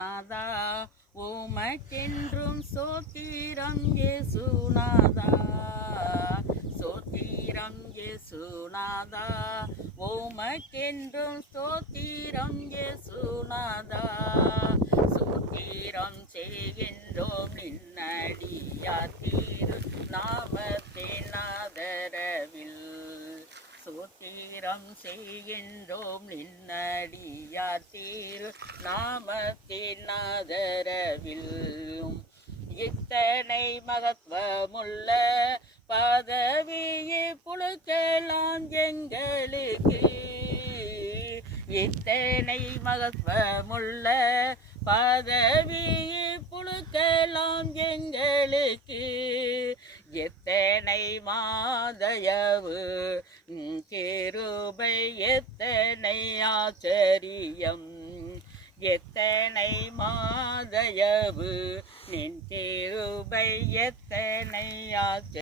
நாதா உமக்கென்றும் சோத்திரம் இயேசுநாதா, சோத்திரம் இயேசுநாதா, உமக்கென்றும் சோத்திரம் இயேசுநாதா, சோத்திரம் செய்கின்றோம் நின்னடியார் திரு நாமத்தின் ஆதரவில், சோத்திரம் செய்கின்றோம் நின்னடியார் திரு நாமத்தின் ஆதரவில். இத்தனை மகத்துவமுள்ள பதவியை புழுக்கலாம் எங்களுக்கு, இத்தனை மகத்துவமுள்ள பதவியை புழுக்கலாம் எங்களுக்கு, எத்தனை மாதயவு கிருபை, எத்தனை ஆச்சரியம், எத்தனை மாதயவு நின் கிருபை, எத்தனை ஆச்சரியம்.